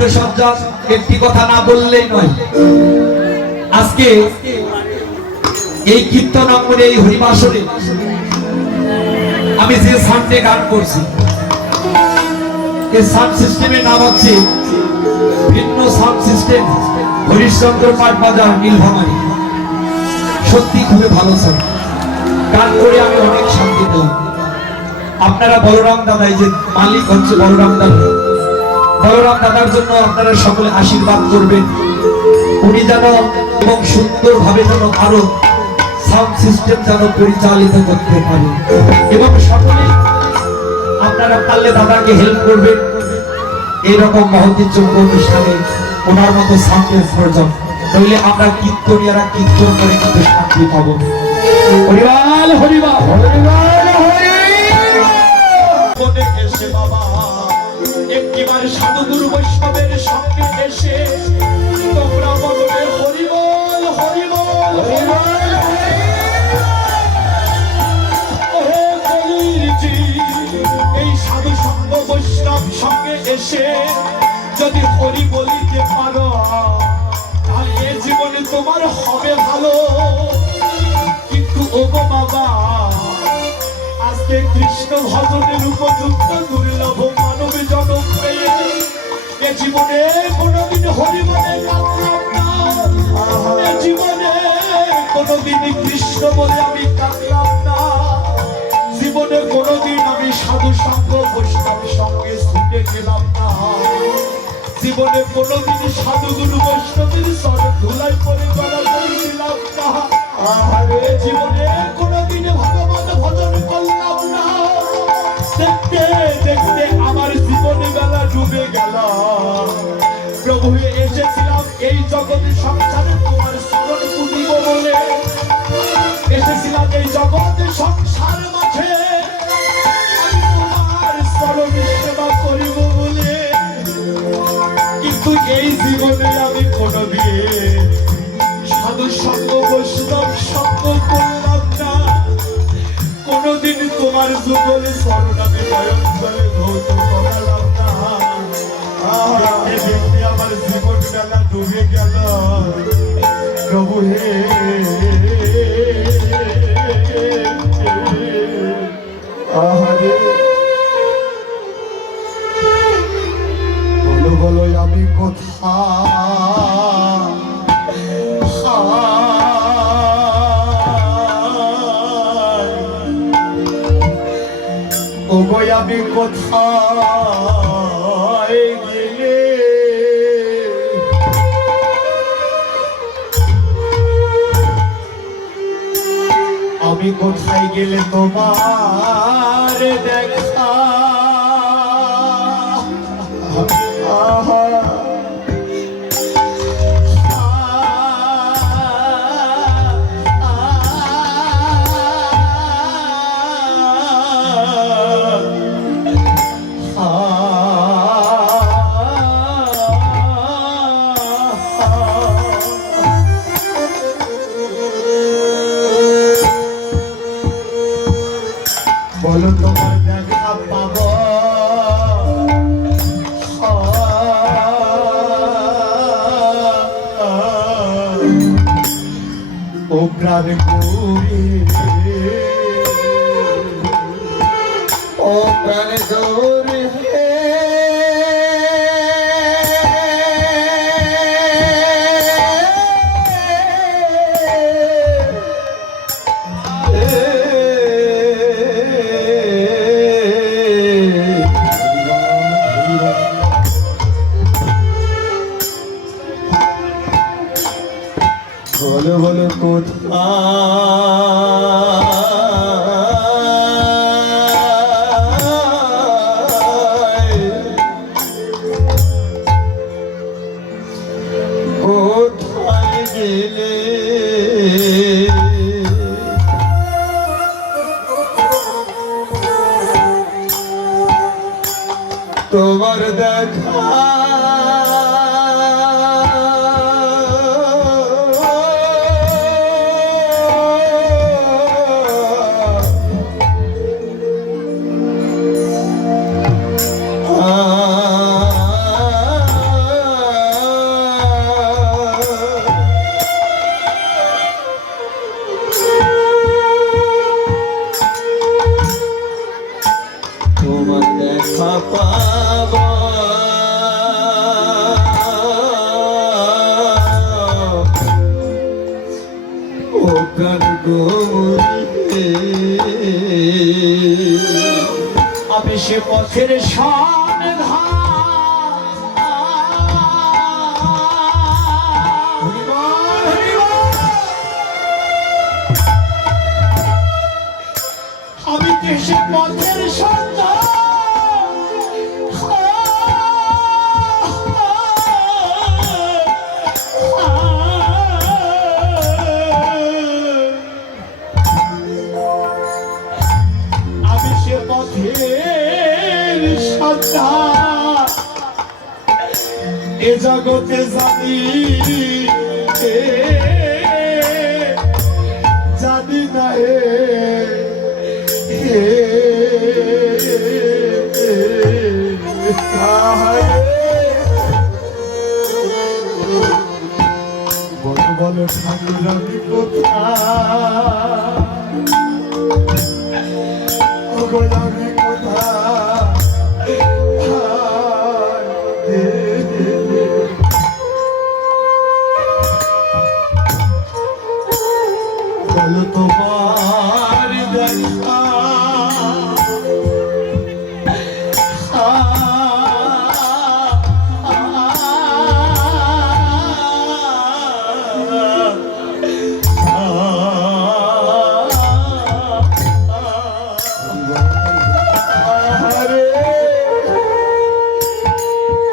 আত্মসজ্জা একটি কথা না বললেই নয়। আজকে এই কীর্তন অঙ্গনে, এই হরিবাসরে আমি যে সাউন্ডে গান করছি, এই সাউন্ড সিস্টেমের নাম হচ্ছে ভিন্ন সাউন্ড সিস্টেম হরিশ্চন্দ্র পাট বাজার নীলভামারী। সত্যি খুবই ভালো স্যার, গান করে আমি অনেক শান্তি পেলাম। আপনারা বলরাম দাদা, এই যে মালিক হচ্ছে বলরাম দাদা, বলরাম দাদার জন্য আপনারা সকলে আশীর্বাদ করবেন। উনি যেন এবং সুন্দরভাবে যেন আরো সাউন্ড সিস্টেম যেন পরিচালিত করতে পারে, এবং সকলে আপনারা পারলে দাদাকে হেল্প করবেন এইরকম মহতিযোগ্য অনুষ্ঠানে ওনার মতো সাউন্ডের প্রয়োজন। নইলে আমরা কীর্তনীয়রা কীর্তন করে কিন্তু শান্তি পাবো। হরিবাল হরিবাল হরিবাল হরি এসে বাবা একটিবার সাধুগুরু বৈষ্ণবের সঙ্গে এসে তোমরা বলবে হরিবল হরিবল হরিবল। এই সাধু সঙ্গ বৈষ্ণব সঙ্গে এসে যদি হরি বলিতে পারো, তাহলে এ জীবনে তোমার হবে ভালো। কিন্তু ও বাবা, আজকে কৃষ্ণ ভজনের উপযুক্ত দুর্লভ মানব জনম পেয়ে এ জীবনে কোনোদিন হরি বলে কাঁদলাম না, এ জীবনে কোনোদিন কৃষ্ণ বলে আমি কাঁদলাম না, জীবনে কোনোদিন আমি সাধু সঙ্গ বৈষ্ণব সঙ্গে ছুটে গেলাম না, জীবনে কোনোদিন সাধুগুরু বৈষ্ণবের চরণ ধুলাই পরে গলা দিলাম না, আরে জীবনে কোনোদিন ভগবান ভজন করলাম না। দেখতে দেখতে আমার জীবনে বেলা ডুবে গেল। প্রভু এসেছিলাম এই জগতে সংসারে তোমার চরণ পুজিব বলে, এসেছিলাম এই জগতে সংসার মাঝে আমি তোমার চরণ সেবা করিব বলে, কিন্তু এই জীবনে আমি কোনোদিন সাধু সঙ্গ বৈষ্ণব সঙ্গ করলাম না, কোনোদিন তোমার যুগল চরণ আমি নয়ন করে ধৌত করালাম না। দেখতে আমার জীবন বেলা ডুবে গেল। প্রভু হে আহারে, বলো বলো আমি কোথায়, ও গো আমি কোথায় গেলে, আমি কোথায় গেলে তোমার দেখা, বলো তোমার দেখা পাবো, ও প্রাণ গৌরী, ও প্রাণ গৌরী হে, বলো বলো কোথায় গেলে, তোমার দেখা আমি সে পথের সন্ধান আমি দেশে পথের সন্ধান আমি সে পথের সন্ধান এ জগতে জানি জানি না বলো ঠাকুর আমি কোথায় আমি বলো তোমার দেখা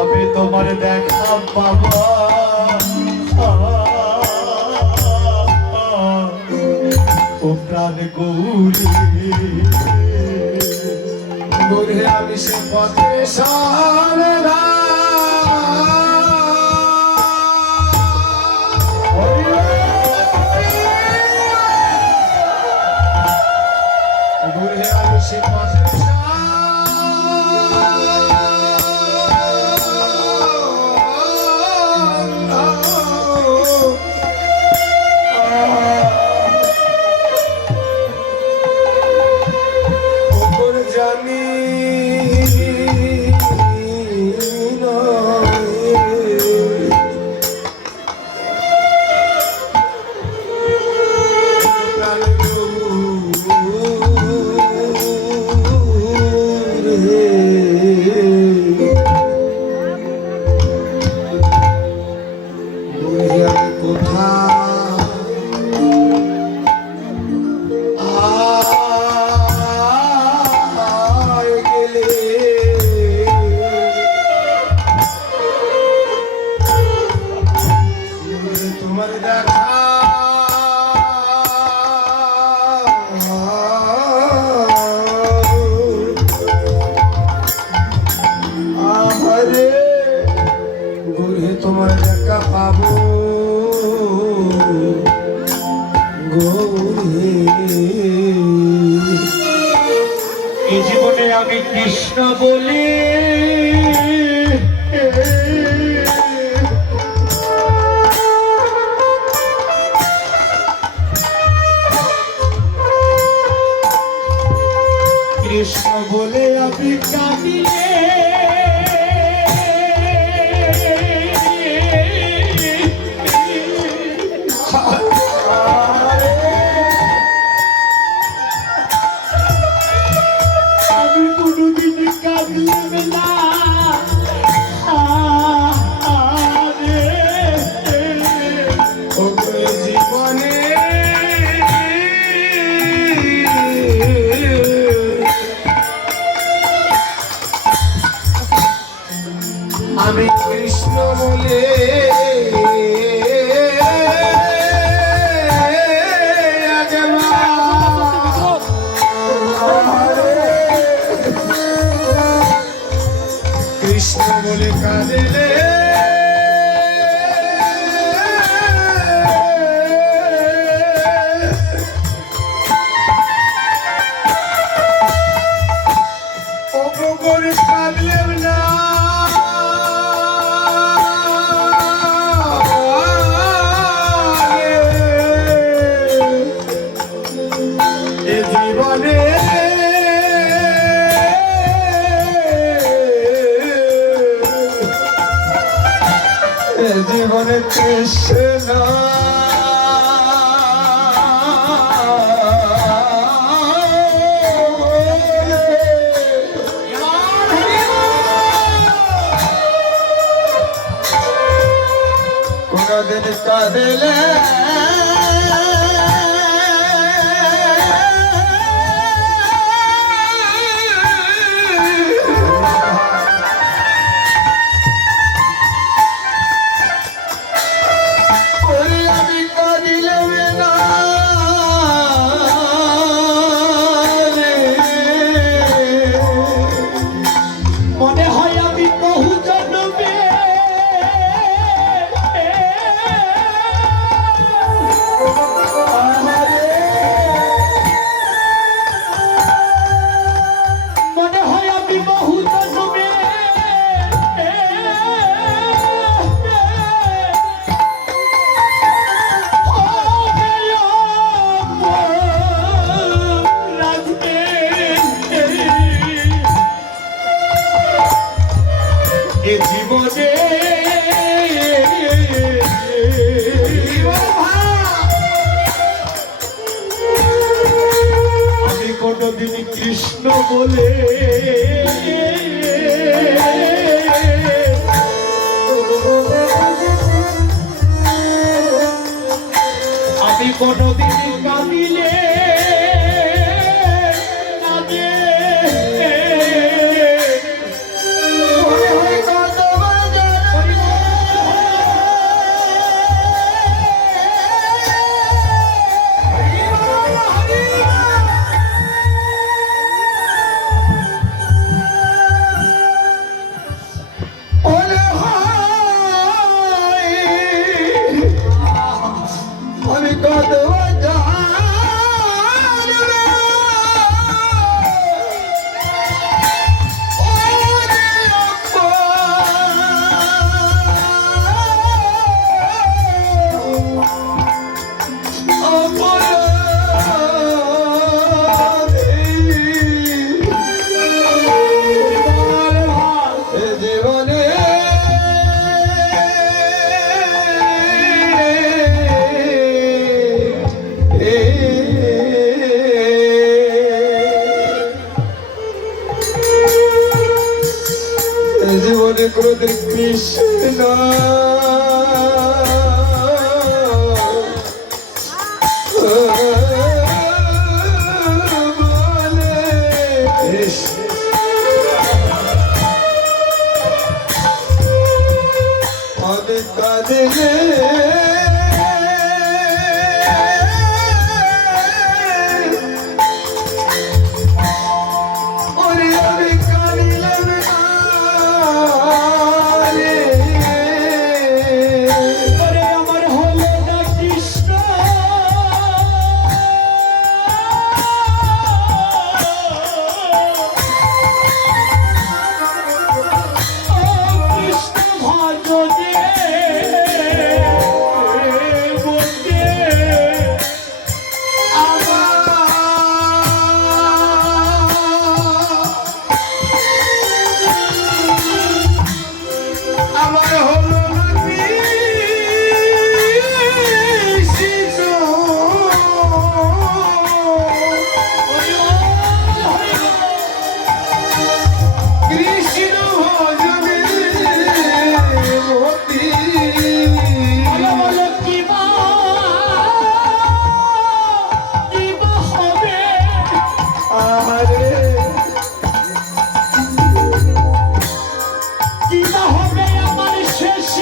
আমি তোমার দেখা পাবো ও প্রাণ গৌরী গৌরী আমি সে পথে সারা গৌরী আমি সে পথে জানি তোমার দেখা আহারে গুরু তোমার দেখা পাবো গৌরী এই জীবনে আমি কৃষ্ণ বলি কৃষ্ণ বলে আমি কাঁদিলে আমি কোনোদিন কাঁদিবে না জীবনে আমি কৃষ্ণ বলে কৃষ্ণ বলে কাঁদিলে অপরে কাঁদলেন না জীবনে জীবনে কৃষ্ণ কোনদিন কাঁদিলে আমি কাঁদিলে না মনে হয় আমি বহু জন্মে মনে হয় আমি বহু জন্মে এ জীবনে আমি কোনদিন কৃষ্ণ বলে আমি কোনদিন কাঁদিলে আমি কত জীবনে জীবনে কোনদিন কৃষ্ণ আমি কাঁদিলে ওরে আমি কাঁদিলাম না রে ওরে আমার হলো না কৃষ্ণ ও কৃষ্ণ ভজনে বন্দে আমার হলো কৃষ্ণ ভজনে মতি বলো কি বা হবে আরে কি বা হবে আমার শেষ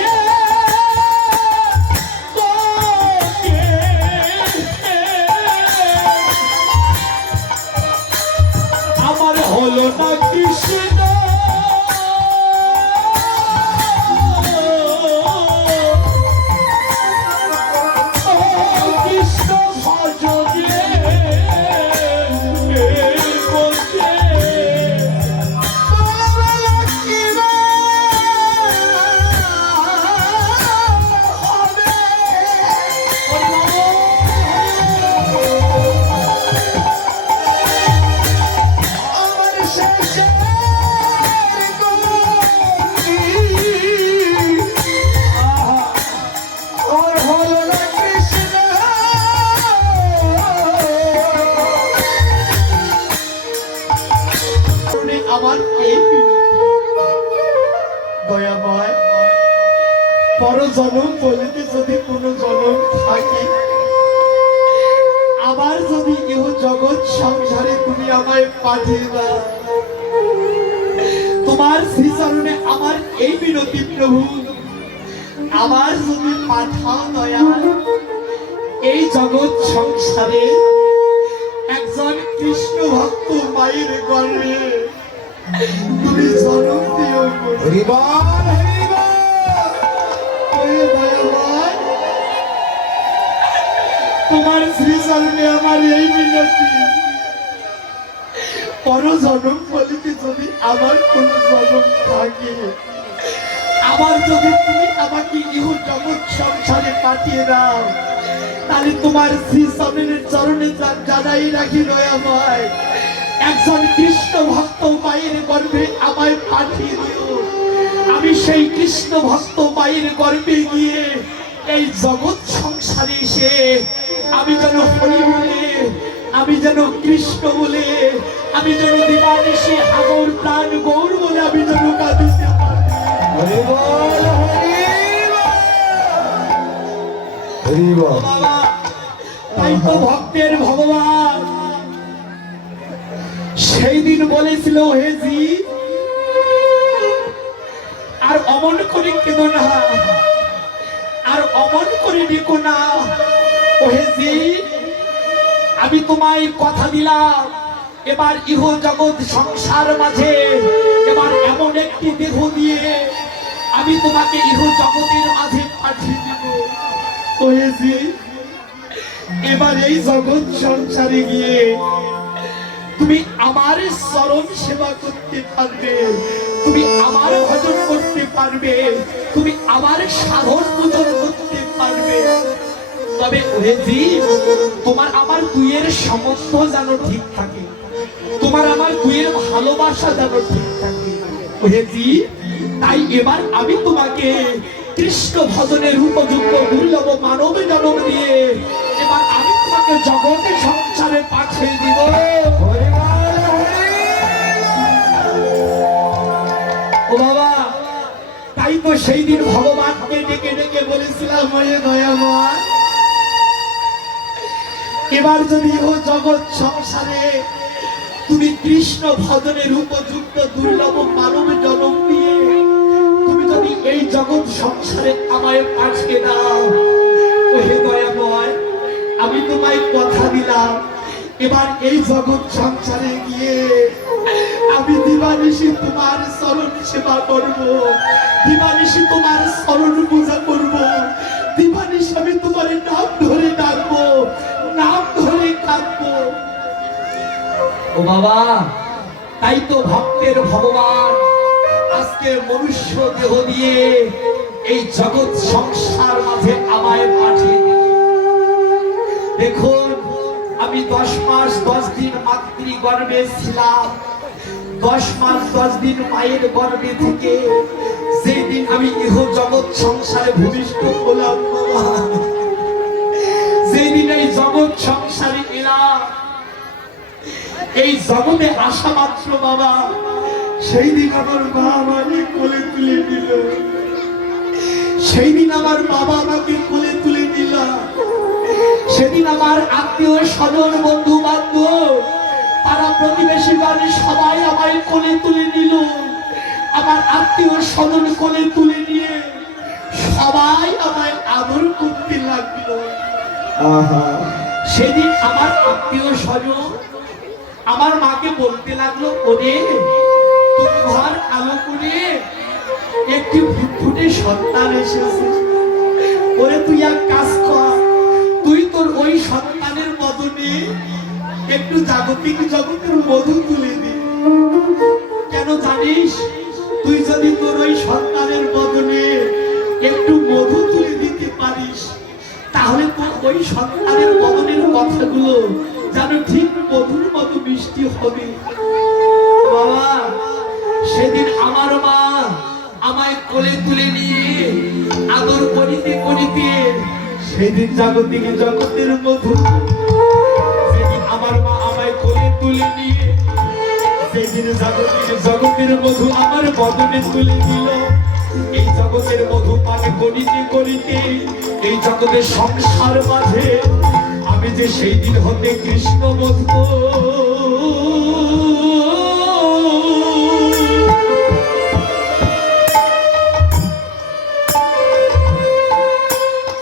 পর জনম বলিতে যদি কোনো জনম থাকে, আবার যদি ইহ জগৎ সংসারে তুমি আমায় পাঠিয়ে দাও, তোমার শ্রীচরণে আমার এই বিনতি প্রভু, আবার যদি পাঠাও দয়াল, এই জগৎ সংসারে একজন কৃষ্ণ ভক্ত মায়ের গর্ভে তুমি জন্ম দিও গো। হরিবল হরিবল। ওরে দয়াময়, তোমার শ্রীচরণে আমার এই বিনতি, পর জনম বলিতে যদি আমার কোন জনম থাকে, আবার যদি তুমি আমাকে ইহ জগৎ সংসারে পাঠিয়ে দাও, তাহলে তোমার শ্রীচরণের চরণে জানাই রাখি দয়াময়, একজন কৃষ্ণ ভক্ত মায়ের গর্ভে আমায় পাঠিয়ে দিও। আমি সেই কৃষ্ণ ভক্ত মায়ের গর্ভে গিয়ে এই জগৎ সংসারে এসে আমি যেন হরি বলে, আমি যেন কৃষ্ণ বলে, আমি যেন দিবানিশি হাগর প্রাণ গৌর বলে আমি যেন কাঁদিতে পারি। হরিবল হরিবল। বাবা, তাই তো ভক্তের ভগবান সেই দিন বলেছিল, হে জি আর অমন করে কেঁদো না, আর অমন করে ডেকো না। ও হে জি, আমি তোমায় কথা দিলাম, এবার ইহ জগৎ সংসার মাঝে এবার এমন একটি দেহ দিয়ে আমি তোমাকে ইহ জগতের মাঝে পাঠিয়ে দেব। ও হে জি, এবার এই জগৎ সংসারে গিয়ে তুমি আমার চরণ সেবা করতে পারবে, তুমি আমার ভজন করতে পারবে, তুমি আমার সাধন পূজন করতে পারবে। তবে ওহেজি, তোমার আমার দুইয়ের সমস্ত যেন ঠিক থাকে, তোমার আমার দুইয়ের ভালোবাসা যেন ঠিক থাকে। ওহেজি, তাই এবার আমি তোমাকে কৃষ্ণ ভজনের উপযুক্ত দুর্লভ মানব জন্ম দিয়ে এবার আমি তোমাকে জগতের সংসারে পাঠিয়ে দিব। ও বাবা, তাই তো সেই দিন ভগবানকে ডেকে ডেকে বলেছিলাম, ওরে দয়াময়, এবার যদি ও জগৎ সংসারে তুমি কৃষ্ণ ভজনের উপযুক্ত দুর্লভ মানব জন্ম দিয়ে তুমি যদি এই জগৎ সংসারে আমায় পাঠিয়ে দাও, ও হে দয়াময়, আমি তোমায় কথা দিলাম, এবার এই জগৎ সংসারে গিয়ে আমি দিবানিশি তোমার চরণ সেবা করব, দিবানিশি তোমার চরণ পূজা করব, দিবানিশি আমি তোমার নাম ধরে ডাকবো, নাম ধরে কাঁদবো। ও বাবা, তাই তো ভক্তের ভগবান আজকে মনুষ্য দেহ দিয়ে এই জগৎ সংসার মাঝে আমায় পাঠিয়ে দিল। দেখুন, আমি 10 মাস 10 দিন মাতৃ গর্ভে ছিলাম, 10 মাস 10 দিন মায়ের গর্ভে থেকে সেই দিন আমি ইহ জগৎ সংসারে ভূমিষ্ঠ হলাম, সেই দিন এই জগৎ সংসারে এলাম, এই জগতে আসা মাত্র বাবা, সেই দিন আমার মা আমাকে কোলে তুলে নিল, সেই দিন আমার বাবা আমাকে কোলে তুলে নিল, সেদিন আমার আত্মীয় স্বজন বন্ধু বান্ধব পাড়া প্রতিবেশী বাড়ির সবাই আমায় কোলে তুলে নিল, আমার আত্মীয় স্বজন কোলে তুলে নিয়ে সবাই আমায় আদর করতে লাগলো। সেদিন আমার আত্মীয় স্বজন আমার মাকে বলতে লাগলো, ওরে তোর ঘর আলো করে একটি ফুটফুটে সন্তান এসেছে, ওরে তুই এক কাজ কর, তুই তোর ওই সন্তানের বদনে একটু জাগতিক জগতের মধু তুলে দি। কেন জানিস, তুই যদি তোর ওই সন্তানের বদনে একটু মধু তুলে দিতে পারিস, তাহলে তোর ওই সন্তানের বদনের কথাগুলো যেন ঠিক মধুর মতো মিষ্টি হবে। বাবা, সেদিন আমার মা আমায় কোলে তুলে নিয়ে আদর করিতে করিতে সেদিন জাগতিক জগতের মধু, সেদিন আমার মা আমায় কোলে তুলে নিয়ে সেদিন জাগতিক জগতের মধু আমার বদনে তুলে দিল। এই জগতের মধু পান করিতে করিতে এই জগতের সংসার মাঝে আমি যে সেই দিন হতে কৃষ্ণ মধু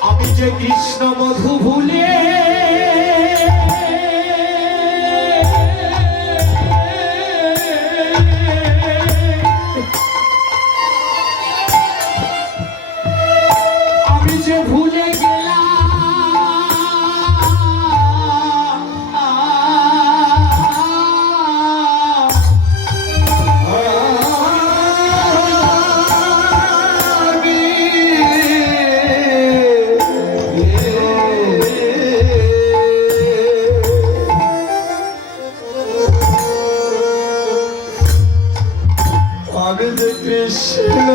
আমি যে কৃষ্ণ মধু ভুলে আমি যে ভুলে আমি যে কৃষ্ণ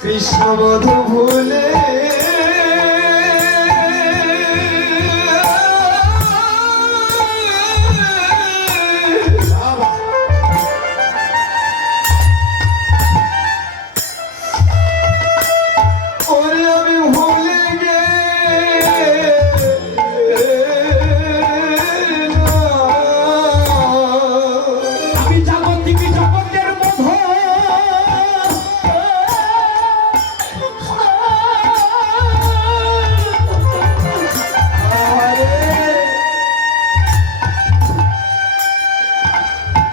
কৃষ্ণ মধু ভুলে ওরে আমি ভুলে আমি জাগতিক জগতের মধু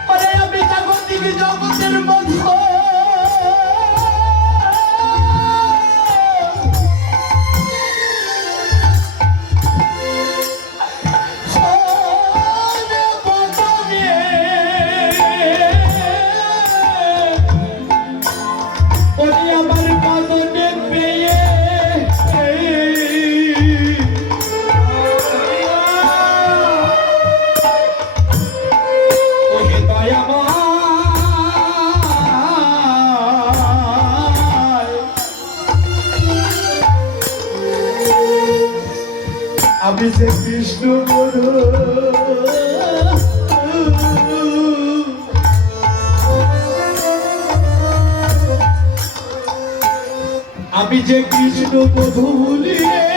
ওরে আমি জাগতিক জগতের মধু আমার বাদনে পেয়ে ওহে দয়াময় আমি যে কৃষ্ণ মধু আমি যে কৃষ্ণ মধু ভুলিয়ে